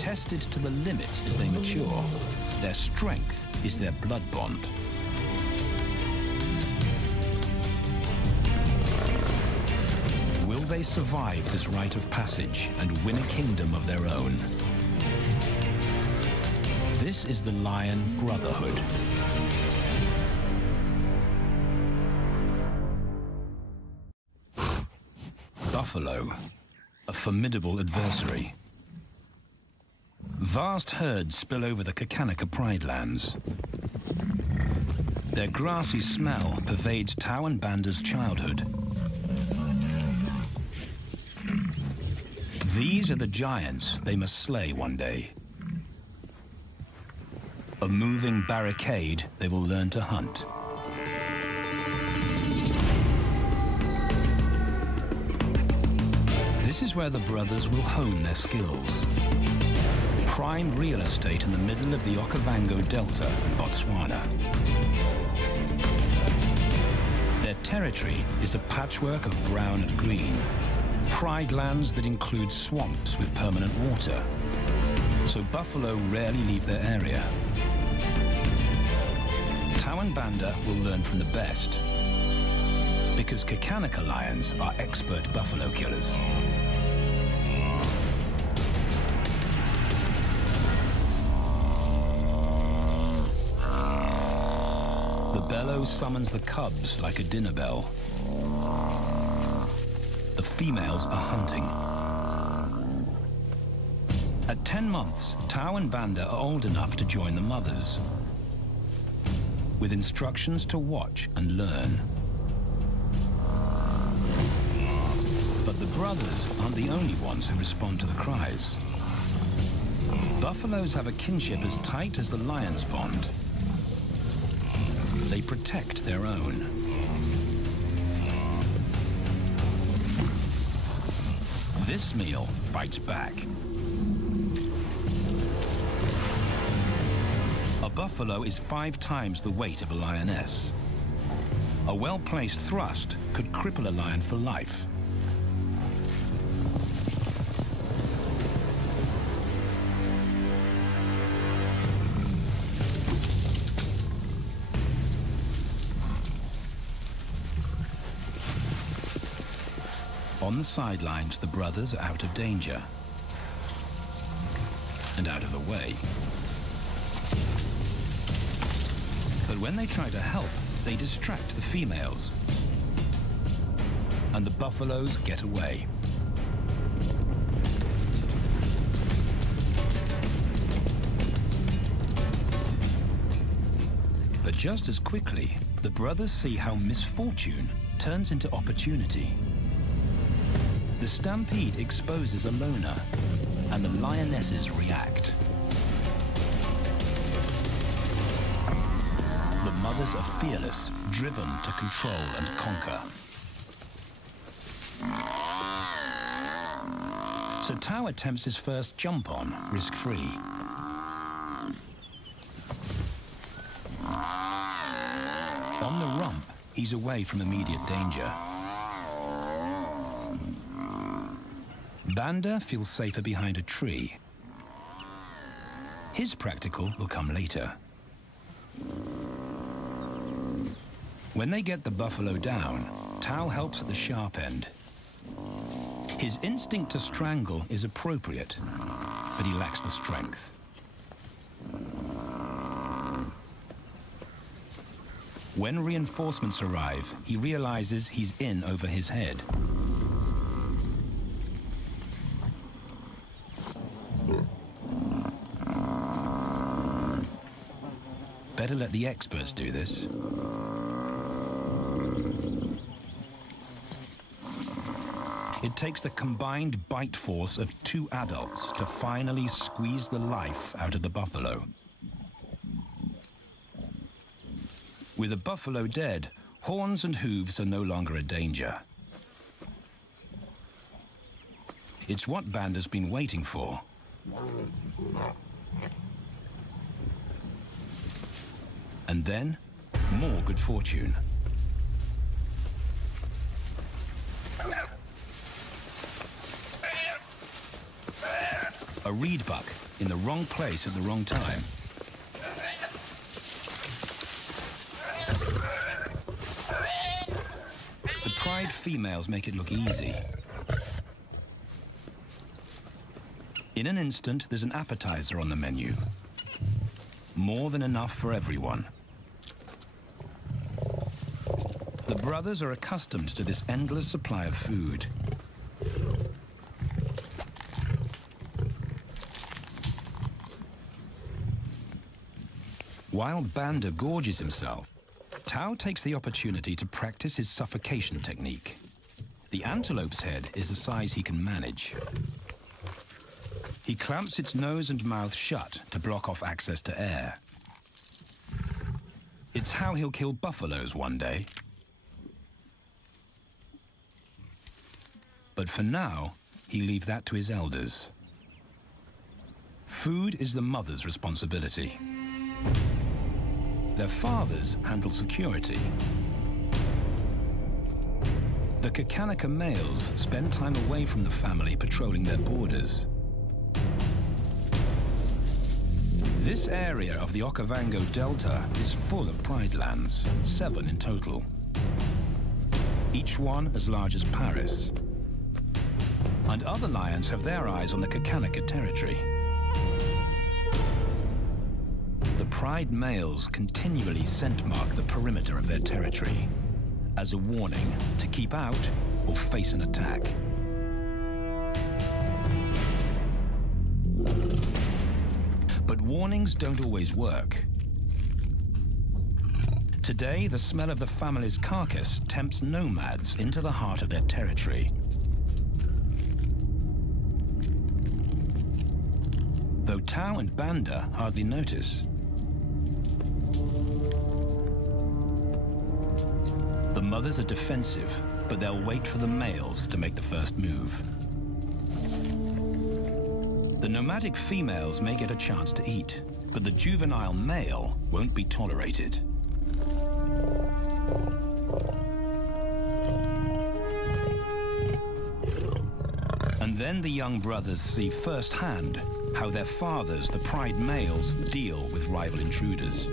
Tested to the limit as they mature, their strength is their blood bond. Will they survive this rite of passage and win a kingdom of their own? This is the Lion Brotherhood. Buffalo, a formidable adversary. Vast herds spill over the Kakanika Pride Lands. Their grassy smell pervades Tau and Banda's childhood. These are the giants they must slay one day. A moving barricade they will learn to hunt. This is where the brothers will hone their skills. Prime real estate in the middle of the Okavango Delta, Botswana. Their territory is a patchwork of brown and green. Pride lands that include swamps with permanent water. So buffalo rarely leave their area. Tau and Banda will learn from the best, because Kakanika lions are expert buffalo killers. The bellow summons the cubs like a dinner bell. The females are hunting. At 10 months, Tau and Banda are old enough to join the mothers, with instructions to watch and learn. But the brothers aren't the only ones who respond to the cries. Buffaloes have a kinship as tight as the lion's bond. They protect their own. This meal fights back. A buffalo is 5 times the weight of a lioness. A well-placed thrust could cripple a lion for life. On the sidelines, the brothers are out of danger and out of the way. But when they try to help, they distract the females, and the buffaloes get away. But just as quickly, the brothers see how misfortune turns into opportunity. The stampede exposes a loner, and the lionesses react. The mothers are fearless, driven to control and conquer. So Tau attempts his first jump on, risk-free. On the rump, he's away from immediate danger. Banda feels safer behind a tree. His practical will come later. When they get the buffalo down, Tau helps at the sharp end. His instinct to strangle is appropriate, but he lacks the strength. When reinforcements arrive, he realizes he's in over his head. Better let the experts do this. It takes the combined bite force of 2 adults to finally squeeze the life out of the buffalo. With a buffalo dead, horns and hooves are no longer a danger. It's what Banda's been waiting for. And then, more good fortune. A reed buck in the wrong place at the wrong time. The pride females make it look easy. In an instant, there's an appetizer on the menu. More than enough for everyone. The brothers are accustomed to this endless supply of food. While Banda gorges himself, Tao takes the opportunity to practice his suffocation technique. The antelope's head is the size he can manage. He clamps its nose and mouth shut to block off access to air. It's how he'll kill buffaloes one day. But for now, he leaves that to his elders. Food is the mother's responsibility. Their fathers handle security. The Kakanika males spend time away from the family patrolling their borders. This area of the Okavango Delta is full of pride lands, 7 in total. Each one as large as Paris. And other lions have their eyes on the Kakanika territory. The pride males continually scent mark the perimeter of their territory as a warning to keep out or face an attack. But warnings don't always work. Today, the smell of the family's carcass tempts nomads into the heart of their territory. Though Tao and Banda hardly notice. The mothers are defensive, but they'll wait for the males to make the first move. The nomadic females may get a chance to eat, but the juvenile male won't be tolerated. And then the young brothers see firsthand how their fathers, the pride males, deal with rival intruders.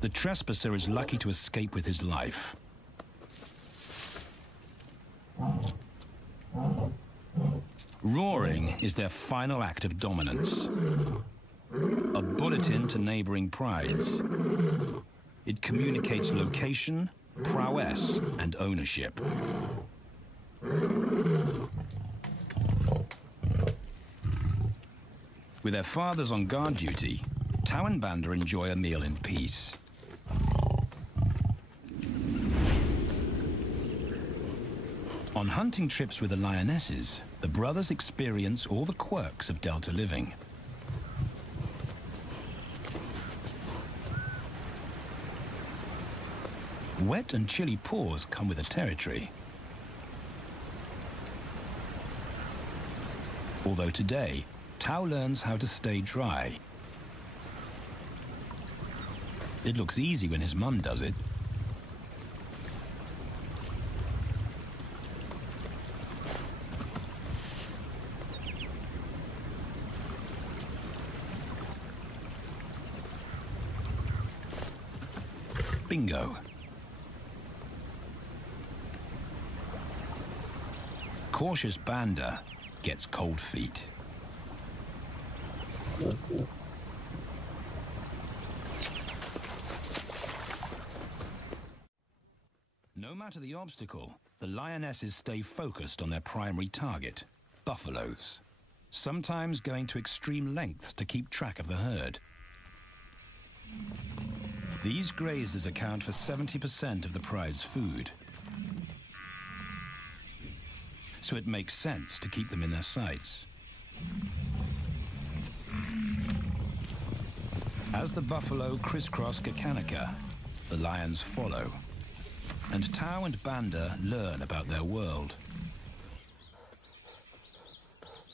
The trespasser is lucky to escape with his life. Roaring is their final act of dominance. A bulletin to neighboring prides. It communicates location, prowess, and ownership. With their fathers on guard duty, Tao and Banda enjoy a meal in peace. On hunting trips with the lionesses, the brothers experience all the quirks of Delta living. Wet and chilly paws come with the territory. Although today, Tao learns how to stay dry. It looks easy when his mum does it. Bingo. Cautious Banda gets cold feet. No matter the obstacle, the lionesses stay focused on their primary target, buffaloes, sometimes going to extreme lengths to keep track of the herd. These grazers account for 70% of the pride's food. So it makes sense to keep them in their sights. As the buffalo crisscross Kakanika, the lions follow. And Tao and Banda learn about their world.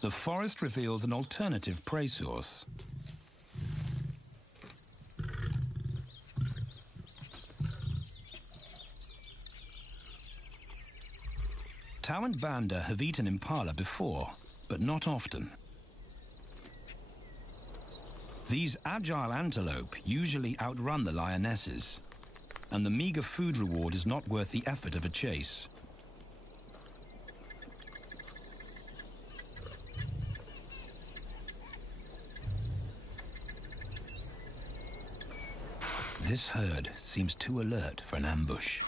The forest reveals an alternative prey source. Tao and Banda have eaten impala before, but not often. These agile antelope usually outrun the lionesses, and the meager food reward is not worth the effort of a chase. This herd seems too alert for an ambush,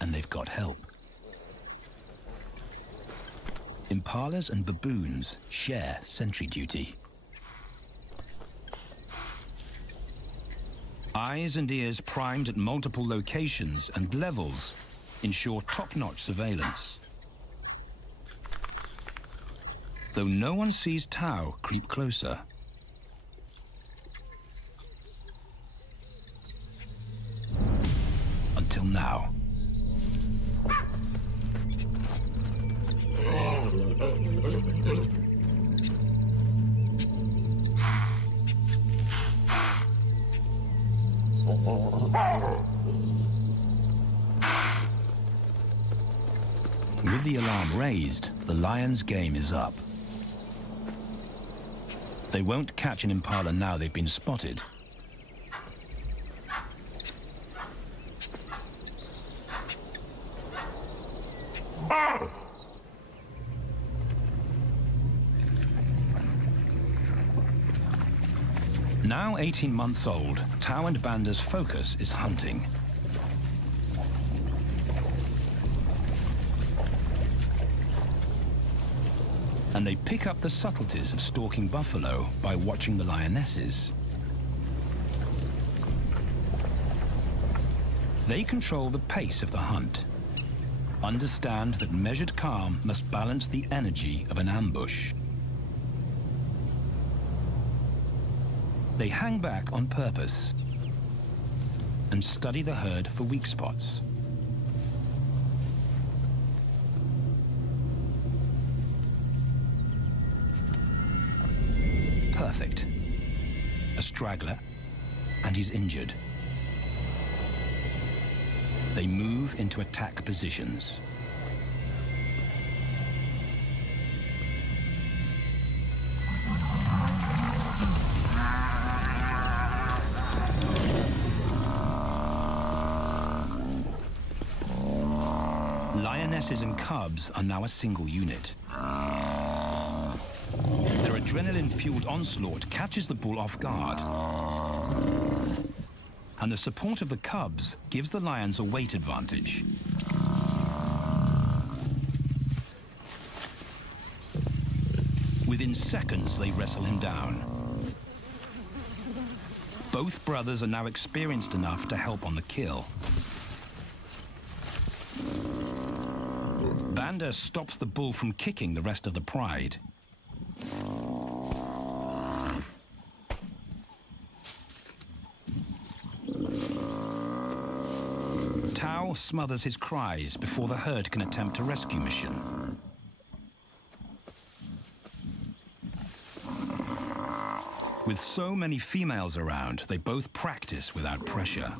and they've got help. Impalas and baboons share sentry duty. Eyes and ears primed at multiple locations and levels ensure top-notch surveillance. Though no one sees Tao creep closer. Until now. With the alarm raised, the lion's game is up. They won't catch an impala now they've been spotted. Now 18 months old, Tao and Banda's focus is hunting. And they pick up the subtleties of stalking buffalo by watching the lionesses. They control the pace of the hunt, understand that measured calm must balance the energy of an ambush. They hang back on purpose and study the herd for weak spots. Perfect. A straggler, and he's injured. They move into attack positions. Lionesses and cubs are now a single unit. Their adrenaline-fueled onslaught catches the bull off guard. And the support of the cubs gives the lions a weight advantage. Within seconds, they wrestle him down. Both brothers are now experienced enough to help on the kill. Banda stops the bull from kicking the rest of the pride. Tao smothers his cries before the herd can attempt a rescue mission. With so many females around, they both practice without pressure.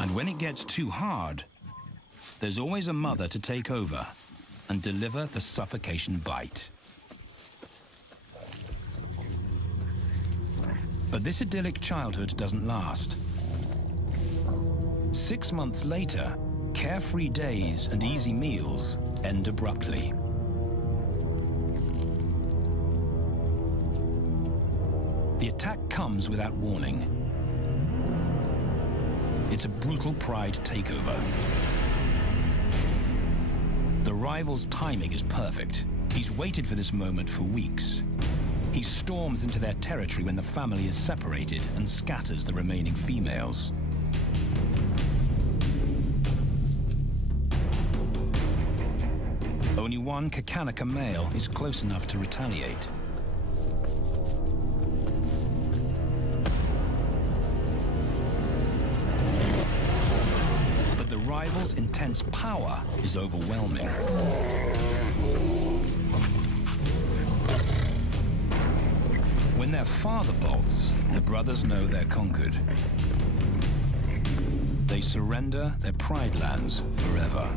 And when it gets too hard, there's always a mother to take over and deliver the suffocation bite. But this idyllic childhood doesn't last. 6 months later, carefree days and easy meals end abruptly. The attack comes without warning. It's a brutal pride takeover. The rival's timing is perfect. He's waited for this moment for weeks. He storms into their territory when the family is separated and scatters the remaining females. Only one Kakanika male is close enough to retaliate. But the rival survival's intense power is overwhelming. When their father bolts, the brothers know they're conquered. They surrender their Pride lands forever.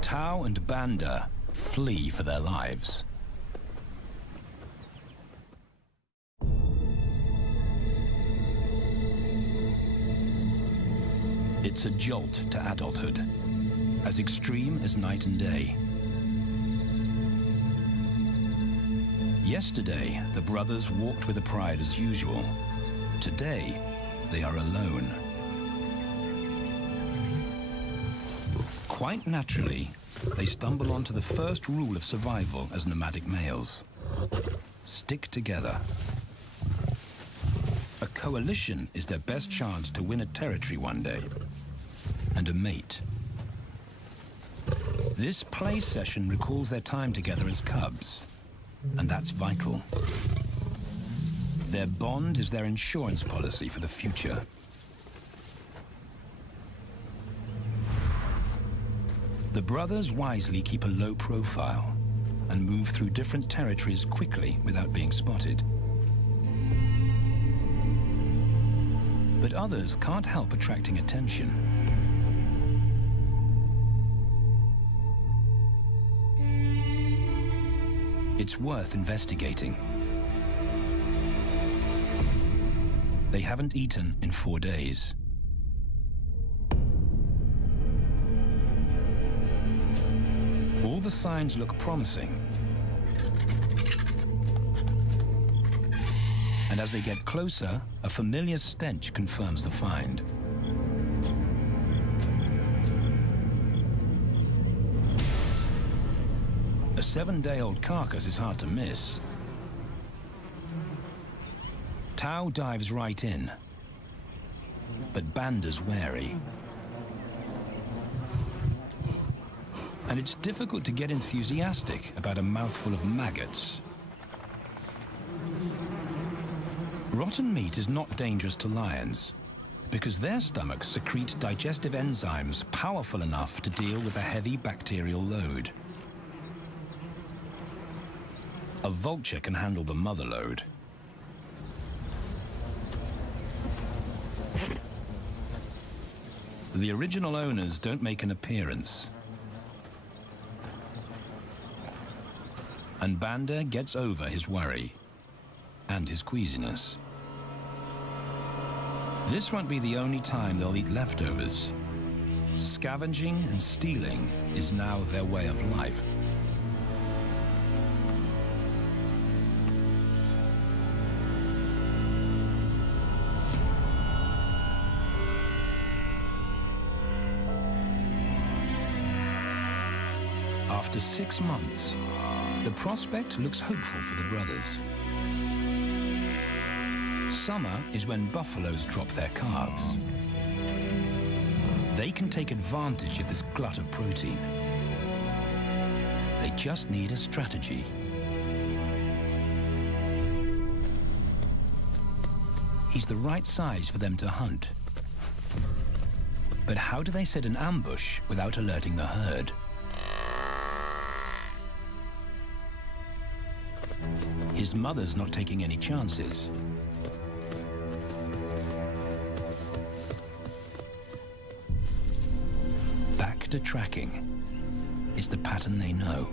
Tao and Banda flee for their lives. It's a jolt to adulthood, as extreme as night and day. Yesterday, the brothers walked with the Pride as usual. Today, they are alone. Quite naturally, they stumble onto the first rule of survival as nomadic males. Stick together. A coalition is their best chance to win a territory one day, and a mate. This play session recalls their time together as cubs, and that's vital. Their bond is their insurance policy for the future. The brothers wisely keep a low profile and move through different territories quickly without being spotted. But others can't help attracting attention. It's worth investigating. They haven't eaten in 4 days. All the signs look promising. And as they get closer, a familiar stench confirms the find. A 7-day-old carcass is hard to miss. Tao dives right in, but Banda's wary. And it's difficult to get enthusiastic about a mouthful of maggots. Rotten meat is not dangerous to lions, because their stomachs secrete digestive enzymes powerful enough to deal with a heavy bacterial load. A vulture can handle the mother load. The original owners don't make an appearance. And Banda gets over his worry and his queasiness. This won't be the only time they'll eat leftovers. Scavenging and stealing is now their way of life. After 6 months, the prospect looks hopeful for the brothers. Summer is when buffaloes drop their calves. They can take advantage of this glut of protein. They just need a strategy. He's the right size for them to hunt. But how do they set an ambush without alerting the herd? His mother's not taking any chances. Back to tracking is the pattern they know.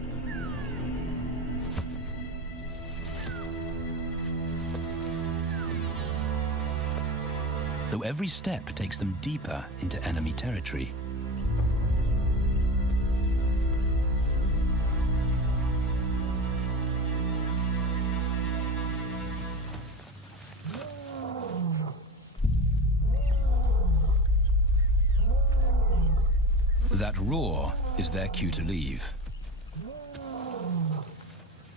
Though every step takes them deeper into enemy territory. That roar is their cue to leave.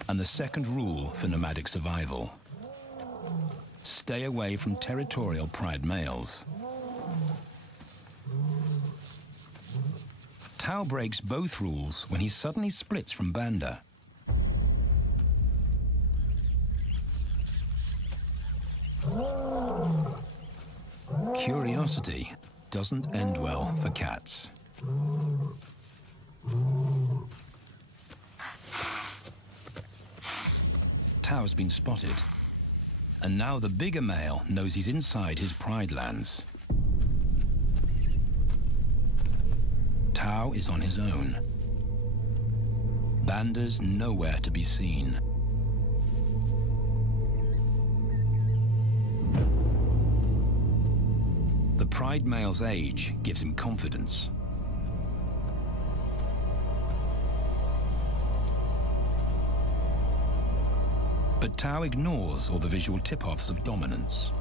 And the second rule for nomadic survival: stay away from territorial Pride males. Tao breaks both rules when he suddenly splits from Banda. curiosity doesn't end well for cats. Tao's been spotted, and now the bigger male knows he's inside his pride lands. Tao is on his own. Banda's nowhere to be seen. The pride male's age gives him confidence. But Tao ignores all the visual tip-offs of dominance.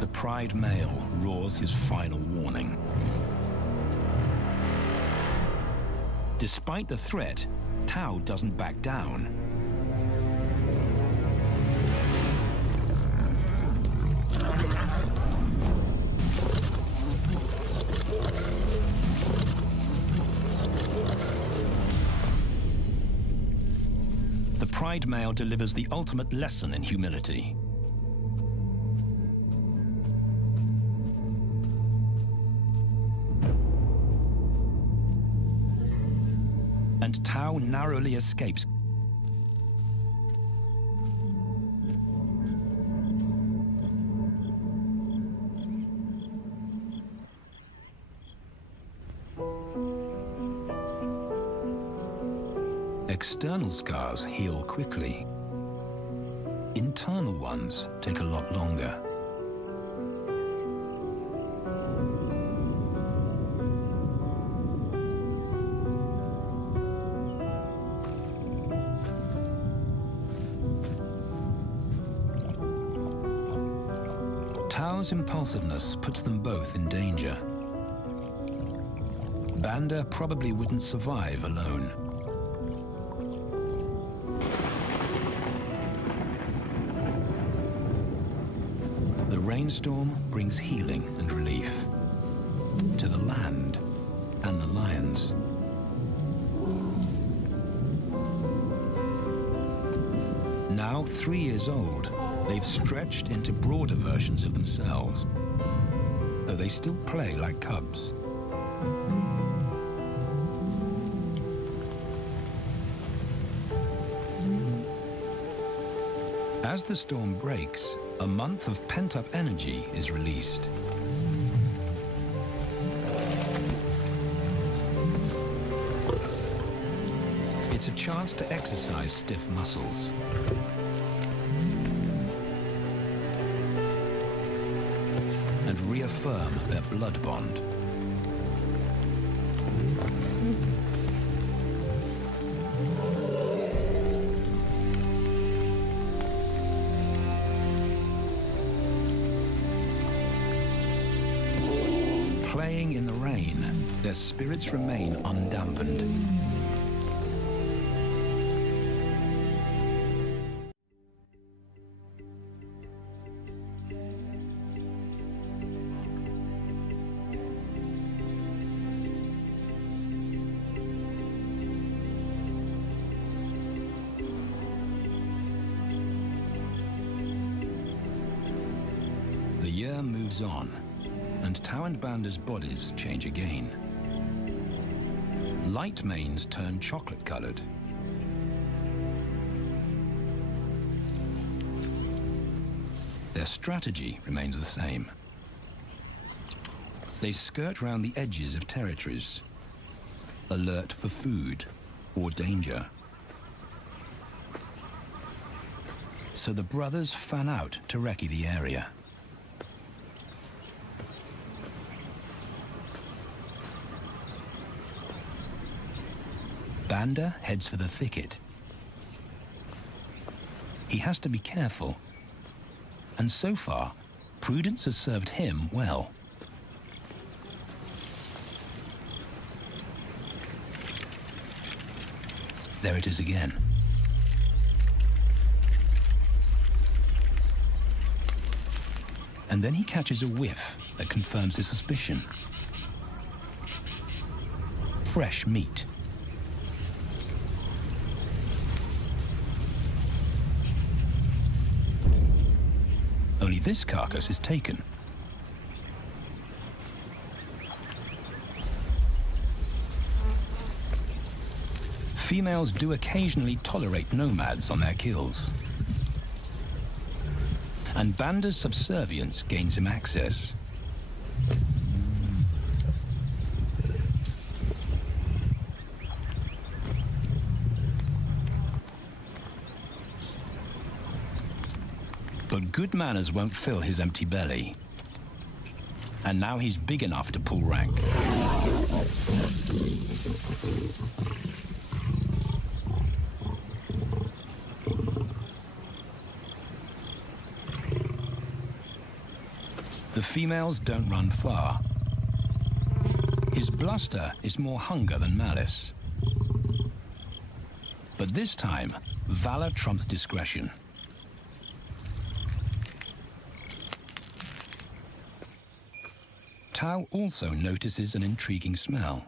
The pride male roars his final warning. Despite the threat, Tao doesn't back down. The pride male delivers the ultimate lesson in humility. And Tao narrowly escapes. External scars heal quickly. Internal ones take a lot longer. Tao's impulsiveness puts them both in danger. Banda probably wouldn't survive alone. The rainstorm brings healing and relief to the land and the lions. Now 3 years old, they've stretched into broader versions of themselves, though they still play like cubs. As the storm breaks, a month of pent-up energy is released. It's a chance to exercise stiff muscles. And reaffirm their blood bond. Playing in the rain, their spirits remain undampened. The year moves on, and Tao and Banda's bodies change again. Light manes turn chocolate-colored. Their strategy remains the same. They skirt round the edges of territories, alert for food or danger. So the brothers fan out to recce the area. Banda heads for the thicket. He has to be careful, and so far, prudence has served him well. There it is again. And then he catches a whiff that confirms his suspicion. Fresh meat. Only this carcass is taken. Females do occasionally tolerate nomads on their kills. And Banda's subservience gains him access. But good manners won't fill his empty belly. And now he's big enough to pull rank. The females don't run far. His bluster is more hunger than malice. But this time, valor trumps discretion. Tao also notices an intriguing smell.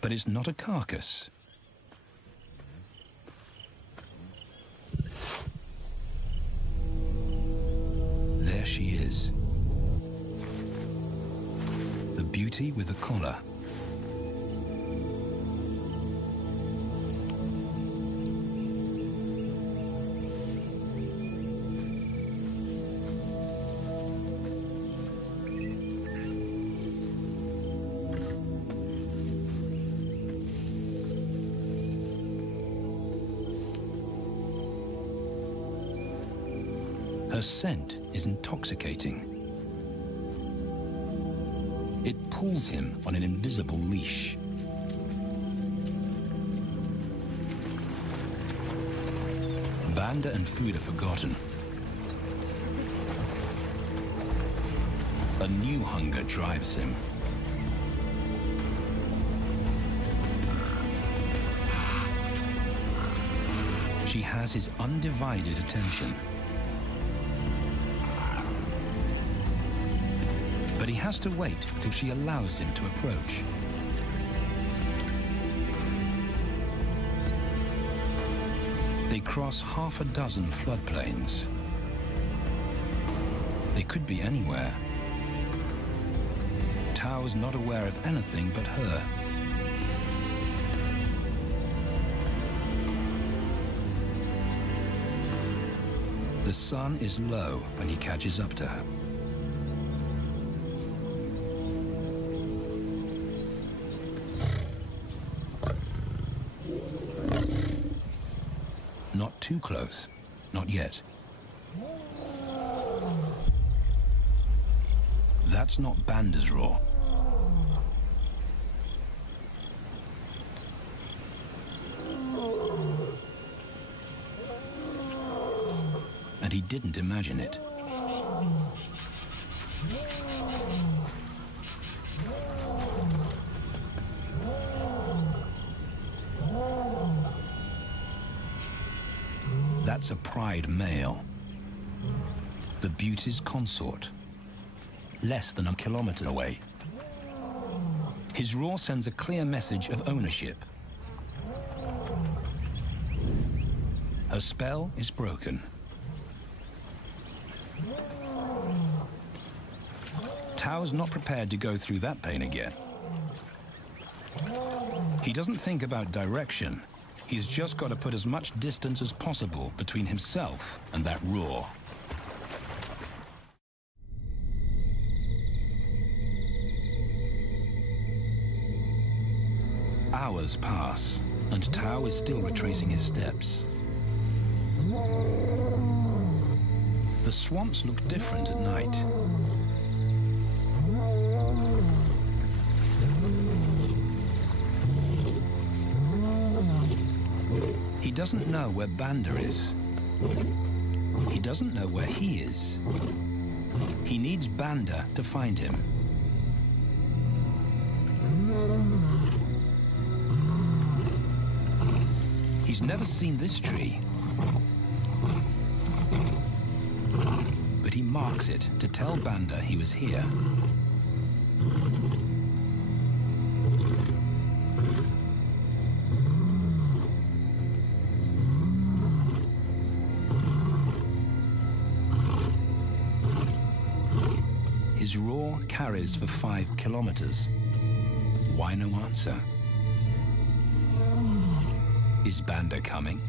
But it's not a carcass. There she is. The beauty with the collar. Her scent is intoxicating. It pulls him on an invisible leash. Banda and food are forgotten. A new hunger drives him. She has his undivided attention. But he has to wait till she allows him to approach. They cross half a dozen floodplains. They could be anywhere. Tao's not aware of anything but her. The sun is low when he catches up to her. Not too close, not yet. That's not Banda's roar. And he didn't imagine it. That's a pride male. The beauty's consort. Less than a kilometer away. His roar sends a clear message of ownership. Her spell is broken. Tao's not prepared to go through that pain again. He doesn't think about direction. He's just got to put as much distance as possible between himself and that roar. Hours pass, and Tao is still retracing his steps. The swamps look different at night. He doesn't know where Banda is. He doesn't know where he is. He needs Banda to find him. He's never seen this tree. But he marks it to tell Banda he was here. carries for 5 kilometers. Why no answer? Is Banda coming?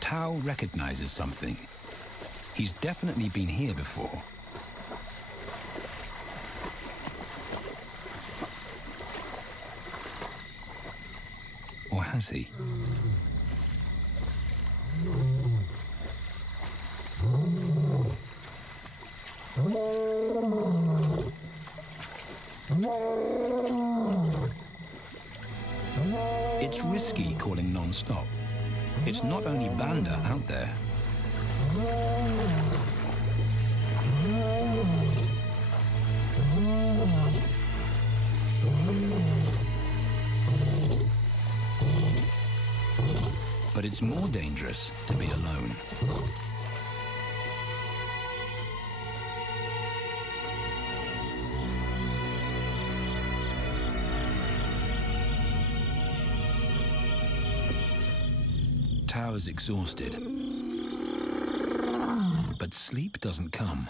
Tao recognizes something. He's definitely been here before. Or has he? It's risky calling non-stop. It's not only Banda out there. But it's more dangerous to be alone. Tao is exhausted, but sleep doesn't come.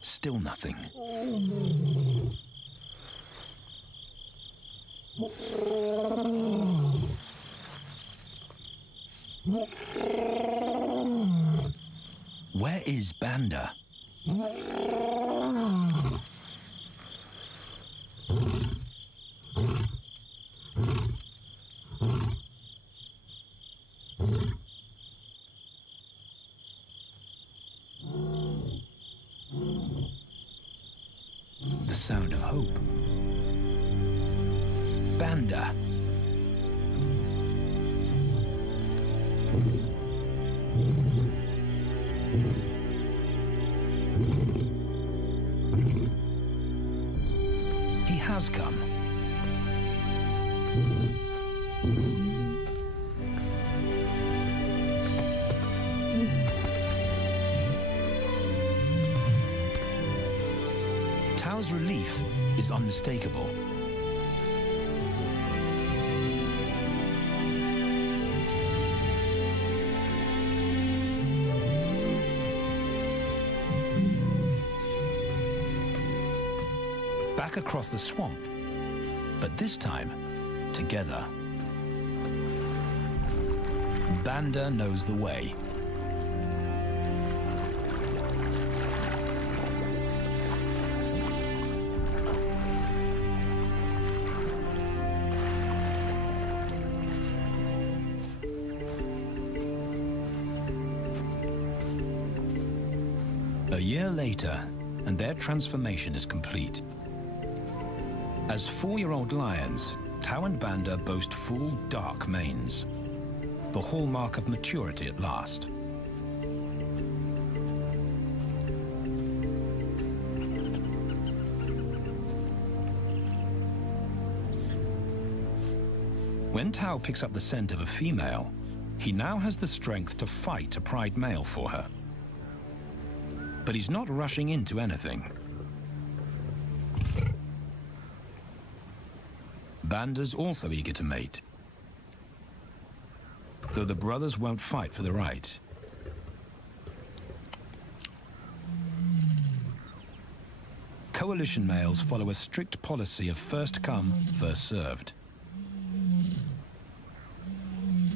Still nothing. Where is Banda? The sound of hope. Banda. He has come. Tao's relief is unmistakable. Back across the swamp, but this time, together. Banda knows the way. A year later, and their transformation is complete. As 4-year-old lions, Tao and Banda boast full, dark manes, the hallmark of maturity at last. When Tao picks up the scent of a female, he now has the strength to fight a pride male for her. But he's not rushing into anything. Banda's also eager to mate, though the brothers won't fight for the right. Coalition males follow a strict policy of first come, first served.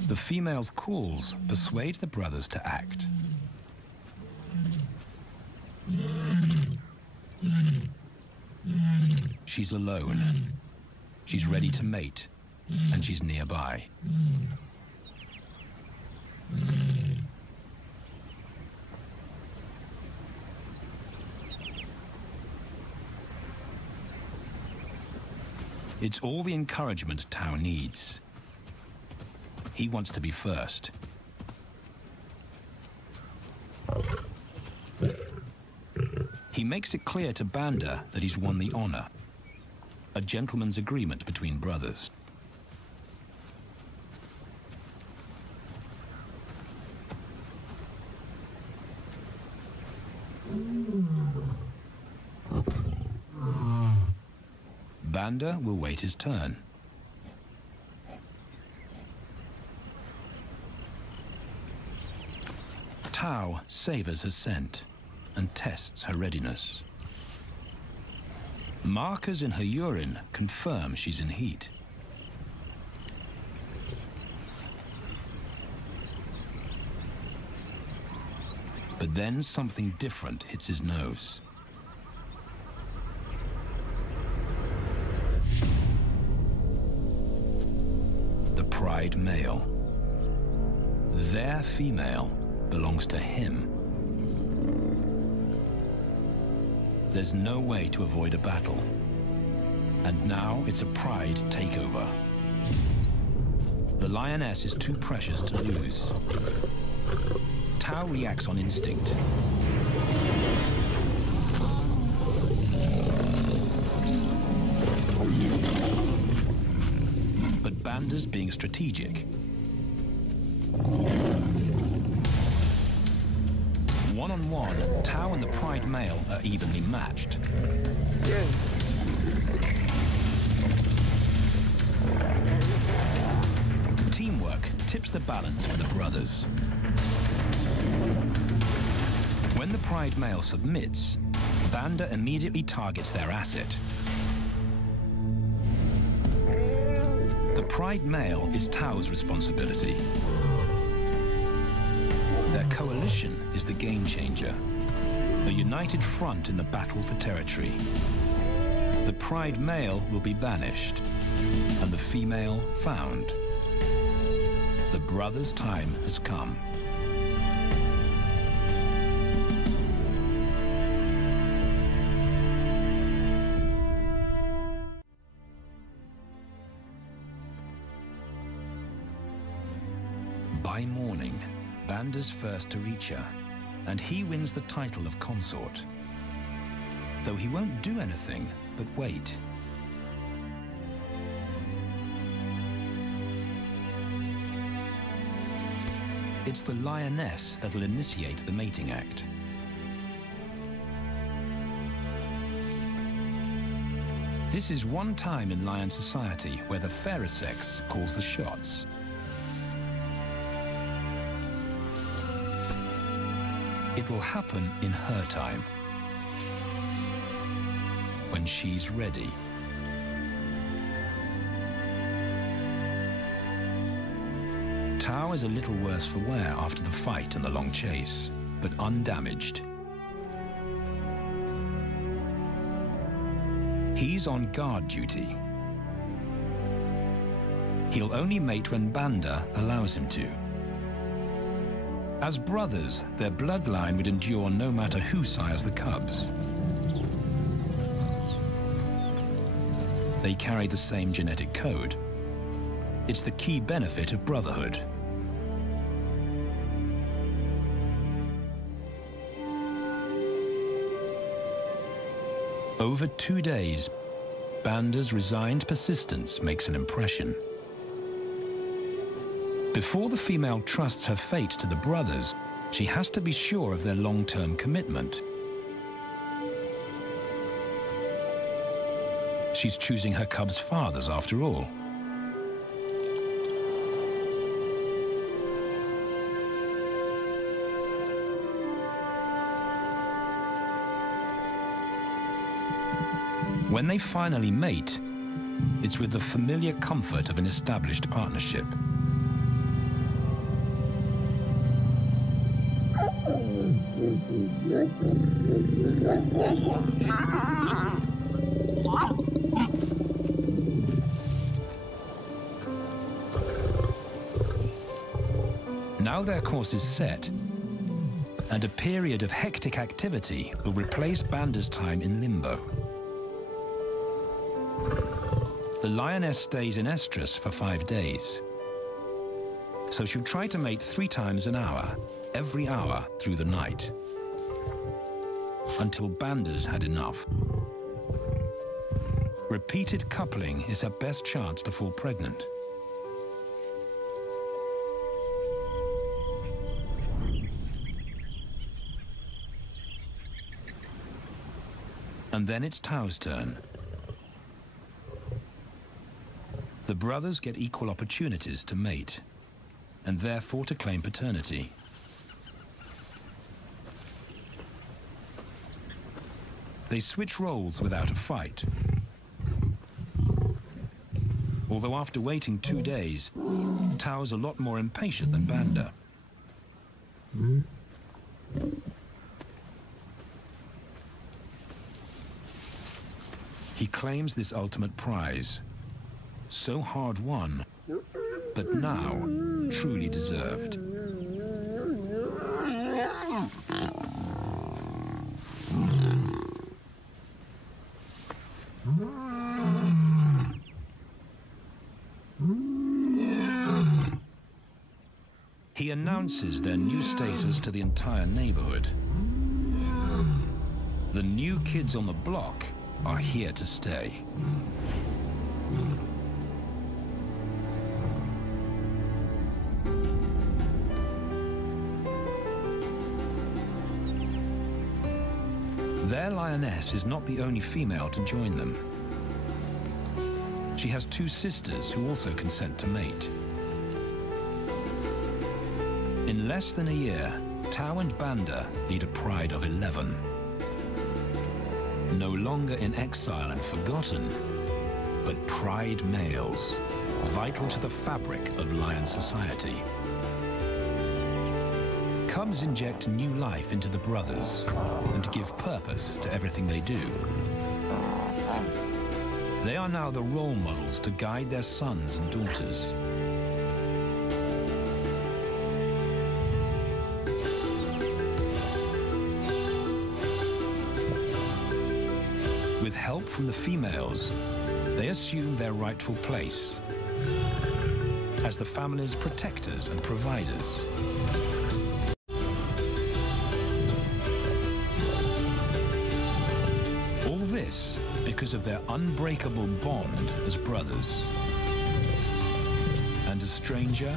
The female's calls persuade the brothers to act. She's alone. She's ready to mate, and she's nearby. It's all the encouragement Tao needs. He wants to be first. He makes it clear to Banda that he's won the honor, a gentleman's agreement between brothers. Banda will wait his turn. Tao savors her scent and tests her readiness. Markers in her urine confirm she's in heat. But then something different hits his nose. The Pride male. Their female belongs to him. There's no way to avoid a battle. And now it's a Pride takeover. The lioness is too precious to lose. Tao reacts on instinct. But Banda's being strategic. One-on-one, Tao and the Pride male are evenly matched. Teamwork tips the balance for the brothers. When the Pride male submits, Banda immediately targets their asset. The Pride male is Tao's responsibility. Their coalition is the game changer, a united front in the battle for territory. The Pride male will be banished, and the female found. The brothers' time has come. By morning, Banda's first to reach her, and he wins the title of consort. Though he won't do anything but wait. It's the lioness that'll initiate the mating act. This is one time in lion society where the fairer sex calls the shots. It will happen in her time, when she's ready. Tao is a little worse for wear after the fight and the long chase, but undamaged. He's on guard duty. He'll only mate when Banda allows him to. As brothers, their bloodline would endure no matter who sires the cubs. They carry the same genetic code. It's the key benefit of brotherhood. Over 2 days, Banda's resigned persistence makes an impression. Before the female trusts her fate to the brothers, she has to be sure of their long-term commitment. She's choosing her cubs' fathers after all. When they finally mate, it's with the familiar comfort of an established partnership. Now their course is set, and a period of hectic activity will replace Banda's time in limbo. The lioness stays in estrus for 5 days, so she'll try to mate 3 times an hour, every hour through the night. until Banda's had enough. Repeated coupling is her best chance to fall pregnant. And then it's Tao's turn. The brothers get equal opportunities to mate, and therefore to claim paternity. They switch roles without a fight. Although after waiting 2 days, Tao's a lot more impatient than Banda. He claims this ultimate prize, so hard won, but now truly deserved. He announces their new status to the entire neighborhood. The new kids on the block are here to stay. Their lioness is not the only female to join them. She has 2 sisters who also consent to mate. In less than a year, Tao and Banda lead a pride of 11. No longer in exile and forgotten, but pride males, vital to the fabric of lion society. Cubs inject new life into the brothers and give purpose to everything they do. They are now the role models to guide their sons and daughters. With help from the females, they assume their rightful place as the family's protectors and providers. All this because of their unbreakable bond as brothers. And a stranger